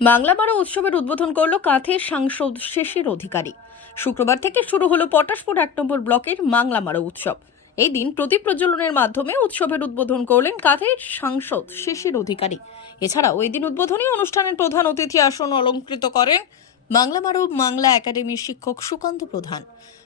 বাংলাপাড়া উৎসবের উদ্বোধন করল কাঁথের সাংসদ শেষের অধিকারী। শুক্রবার থেকে শুরু হলো পটাশপুর এক নম্বর ব্লকের মাংলামারা উৎসব। এই দিন প্রদীপ প্রজ্বলনের মাধ্যমে উৎসবের উদ্বোধন করলেন কাঁথের সাংসদ শেষের অধিকারী। এছাড়াও এই দিন উদ্বোধনী অনুষ্ঠানের প্রধান অতিথি আসন অলঙ্কৃত করেন বাংলামারো বাংলা একাডেমির শিক্ষক সুকান্ত প্রধান।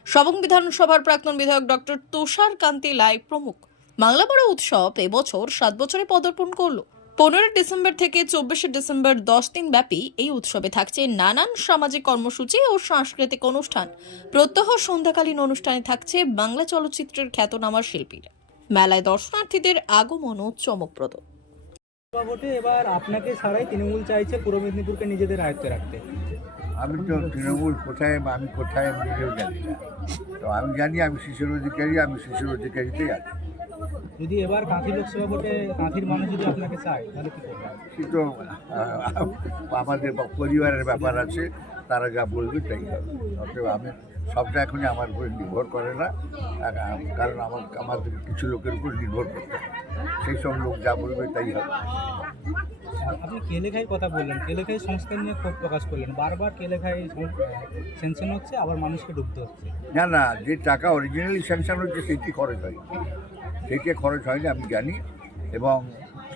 সবং বিধানসভার প্রাক্তন বিধায়ক ডক্টর তুষার কান্তি লাই প্রমুখ। বাংলাপাড়া উৎসব এবছর সাত বছরে পদার্পণ করল। পনেরোই ডিসেম্বর থেকে চব্বিশে ডিসেম্বর দশ দিন ব্যাপী এই উৎসবে থাকছে নানান সামাজিক কর্মসূচি ও সাংস্কৃতিক অনুষ্ঠান। প্রত্যহ সন্ধ্যাকালীন অনুষ্ঠানে থাকছে বাংলা চলচ্চিত্রের খ্যাতনামা শিল্পীরা। মেলায় দর্শনার্থীদের আগমনও চমকপ্রদ। ভোটে এবার আপনাকে ছাড়াই তৃণমূল চাইছে পূর্ব মেদিনীপুরকে নিজেদের আয়ত্তে রাখতে। আমি তো তৃণমূল কোথায় আমি কোথায় আমি নিজেও জানি না। তো আমি জানি আমি শিশুর অধিকারী আমি শিশুর অধিকারীতেই আছি। যদি এবার কাঁথি লোকসভা ভোটে কাঁথির মানুষ যদি আপনাকে চায় তাহলে কি করবেন? আমাদের পরিবারের ব্যাপার আছে তারা যা বলবে তাই হবে। অতএব আমি সবটা এখনই আমার উপরে নির্ভর করে না। কারণ আমার আমাদের কিছু লোকের উপর নির্ভর করতে হয় সেই সব লোক যা বলবে তাই হবে। আপনি কেলেখাই কথা বললেন কেলেখাই সংস্কার নিয়ে ক্ষোভ প্রকাশ করলেন। বারবার কেলেখাই সেনশন হচ্ছে আবার মানুষকে ডুবতে হচ্ছে। না না যে টাকা অরিজিনালি স্যাংশন হচ্ছে সেইটি খরচ হয় সেইটি খরচ হয়নি, আমি জানি। এবং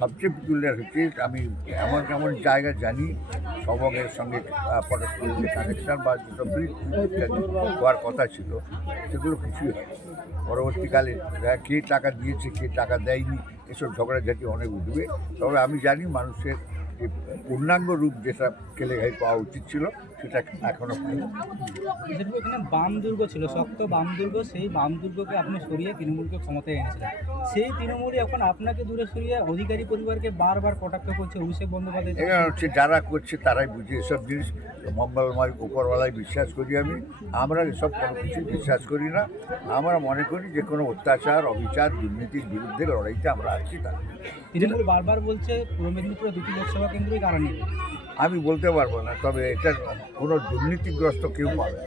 সবচেয়ে পিকুলিয়ার হচ্ছে, আমি এমন এমন জায়গা জানি, সবকের সঙ্গে কানেকশন বা দুটো ব্রিজ হওয়ার কথা ছিল, সেগুলো কিছুই হয় পরবর্তীকালে কে টাকা দিয়েছে, কে টাকা দেয়নি, এসব ঝগড়াঝাটি অনেক উঠবে। তবে আমি জানি মানুষের যে পূর্ণাঙ্গ রূপ যেটা কেলেঘাই পাওয়া উচিত ছিল সেটা এখনও যেটুকু এখানে বাম দুর্গ ছিল শক্ত বাম দুর্গ সেই বাম দুর্গকে আপনি সরিয়ে তৃণমূলকে ক্ষমতায় এনেছিলেন। সেই তৃণমূলই এখন আপনাকে দূরে সরিয়ে অধিকারী পরিবারকে বারবার কটাক্ষ করছে অভিষেক বন্দ্যোপাধ্যায়। হচ্ছে যারা করছে তারাই বুঝে এসব জিনিস। মঙ্গলময় উপরওয়ালায় বিশ্বাস করি আমি। আমরা এসব কোনো কিছু বিশ্বাস করি না। আমরা মনে করি যে কোনো অত্যাচার অবিচার দুর্নীতির বিরুদ্ধে লড়াইতে আমরা আছি তা তৃণমূল বারবার বলছে পূর্ব মেদিনীপুরে দুটি লোকসভা কেন্দ্রই নেবে। আমি বলতে পারব না তবে এটা কোনো দুর্নীতিগ্রস্ত কেউ পাবে না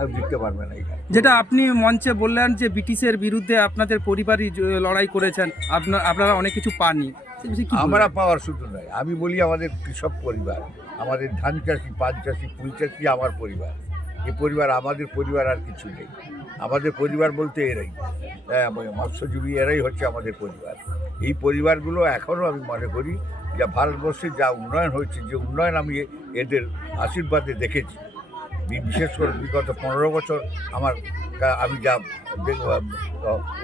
আমি জিততে পারবে না যেটা আপনি মঞ্চে বললেন যে ব্রিটিশের বিরুদ্ধে আপনাদের পরিবারই লড়াই করেছেন আপনার আপনারা অনেক কিছু পাননি আমরা পাওয়ার শুধু নয় আমি বলি আমাদের কৃষক পরিবার আমাদের ধান চাষি পান চাষি ফুল চাষি আমার পরিবার। এই পরিবার আমাদের পরিবার আর কিছু নেই। আমাদের পরিবার বলতে এরাই। হ্যাঁ মৎস্যজীবী এরাই হচ্ছে আমাদের পরিবার। এই পরিবারগুলো এখনও আমি মনে করি যা ভারতবর্ষে যা উন্নয়ন হয়েছে, যে উন্নয়ন আমি এদের আশীর্বাদে দেখেছি। বিশেষ করে বিগত পনেরো বছর আমার আমি যা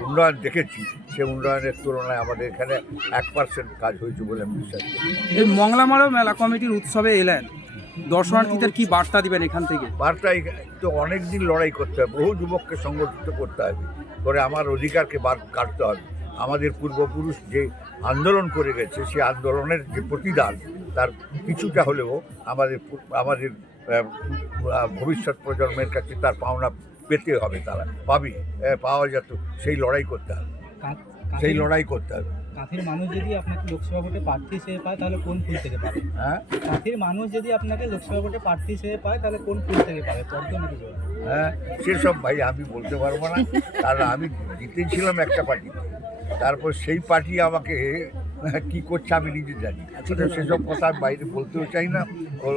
উন্নয়ন দেখেছি, সে উন্নয়নের তুলনায় আমাদের এখানে এক পার্সেন্ট কাজ হয়েছে বলে আমি বিশ্বাস করি। এই মংলামারো মেলা কমিটির উৎসবে এলেন। দর্শনার্থীদের কি বার্তা দিবেন এখান থেকে? বার্তায় তো অনেক দিন লড়াই করতে হবে বহু যুবককে সংগঠিত করতে হবে করে আমার অধিকারকে বার কাটতে হবে। আমাদের পূর্বপুরুষ যে আন্দোলন করে গেছে সেই আন্দোলনের যে প্রতিদান তার কিছুটা হলেও আমাদের আমাদের ভবিষ্যৎ প্রজন্মের কাছে তার পাওনা পেতে হবে তারা। পাবে পাওয়া যেত সেই লড়াই করতে হবে। সেই লড়াই করতে হবে। কাঁথির মানুষ যদি আপনাকে লোকসভা ভোটে প্রার্থী হিসেবে পায় তাহলে কোন ফুল থেকে পাবে? হ্যাঁ? কাঁথির মানুষ যদি আপনাকে লোকসভা ভোটে প্রার্থী হিসেবে পায় তাহলে কোন ফুল থেকে পাবে? পদ্ম নাকি হ্যাঁ সেসব ভাই আমি বলতে পারব না। কারণ আমি জিতেছিলাম একটা পার্টিতে তারপর সেই পার্টি আমাকে কি করছে আমি নিজে জানি। তো সেসব কথা আমি বাইরে বলতেও চাই না। ও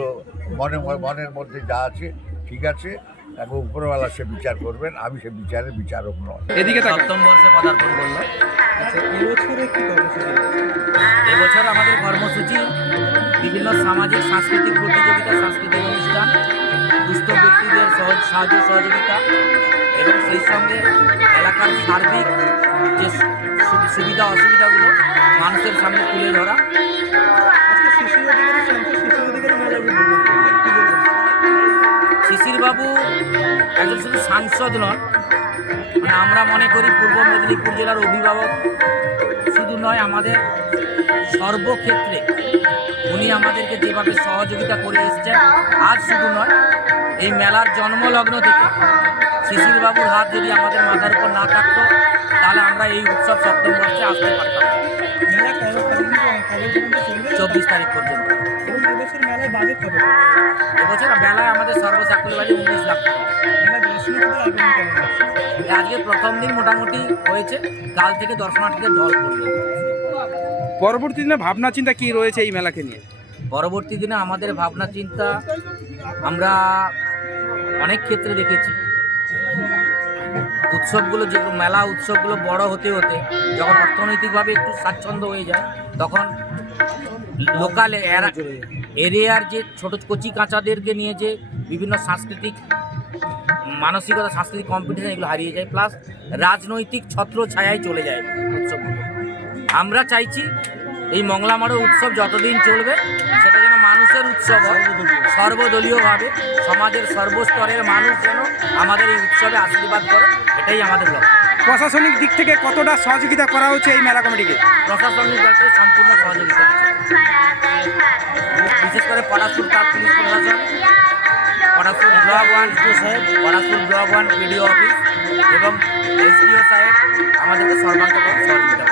মনে মনের মধ্যে যা আছে ঠিক আছে। এখন উপরওয়ালা সে বিচার করবেন আমি সে বিচারের বিচারক নয়। এদিকে। সপ্তম বর্ষে পদার্পণ করল। আচ্ছা এবছরে কি কর্মসূচি এবছর আমাদের কর্মসূচি বিভিন্ন সামাজিক সাংস্কৃতিক প্রতিযোগিতা সাংস্কৃতিক অনুষ্ঠান দুস্থ ব্যক্তিদের সহজ সাহায্য সহযোগিতা এবং সেই সঙ্গে এলাকার সার্বিক যে সুবিধা অসুবিধাগুলো মানুষের সামনে তুলে ধরা আজকে শিশু অধিকারী সংসদ শিশু অধিকারী মেলার উদ্বোধন করলেন। কি বলবেন? শিশির বাবু একজন শুধু সাংসদ নন মানে আমরা মনে করি পূর্ব মেদিনীপুর জেলার অভিভাবক শুধু নয় আমাদের সর্বক্ষেত্রে উনি আমাদেরকে যেভাবে সহযোগিতা করে এসছেন আজ শুধু নয় এই মেলার জন্মলগ্ন থেকে শিশির বাবুর হাত যদি আমাদের মাথার উপর না থাকতো তাহলে আমরা এই উৎসব সপ্তম বর্ষে আসতে পারতাম চব্বিশ তারিখ পর্যন্ত। এবছর মেলায় আমাদের সর্বসাকুল্য বাড়ি উনিশ লাখ আজকে প্রথম দিন মোটামুটি হয়েছে কাল থেকে দর্শনার্থীদের ঢল পড়বে পরবর্তী দিনে ভাবনা চিন্তা কি রয়েছে এই মেলাকে নিয়ে? পরবর্তী দিনে আমাদের ভাবনা চিন্তা আমরা অনেক ক্ষেত্রে দেখেছি। উৎসবগুলো যেগুলো মেলা উৎসবগুলো বড় হতে হতে যখন অর্থনৈতিকভাবে একটু স্বাচ্ছন্দ্য হয়ে যায়, তখন লোকাল এরিয়ার যে ছোট কচি কাঁচাদেরকে নিয়ে যে বিভিন্ন সাংস্কৃতিক, মানসিকতা, সাংস্কৃতিক কম্পিটিশন এগুলো হারিয়ে যায় প্লাস রাজনৈতিক ছত্র ছায়ায় চলে যায় উৎসবগুলো। আমরা চাইছি এই মংলামারো উৎসব যতদিন চলবে মানুষের উৎসব হয়। সর্বদলীয়ভাবে সমাজের সর্বস্তরের মানুষ যেন আমাদের এই উৎসবে আশীর্বাদ করে এটাই আমাদের লক্ষ্য। প্রশাসনিক দিক থেকে কতটা সহযোগিতা করা হচ্ছে এই মেলা কমিটিকে? প্রশাসনিক ব্যাপারে সম্পূর্ণ সহযোগিতা বিশেষ করে পলাশপুর তার পুলিশ প্রশাসন পলাশপুর ব্লক ওয়ান সাহেব Palashpur block one PDO office এবং এসডিও সাহেব আমাদেরকে সর্বান্তক সহযোগিতা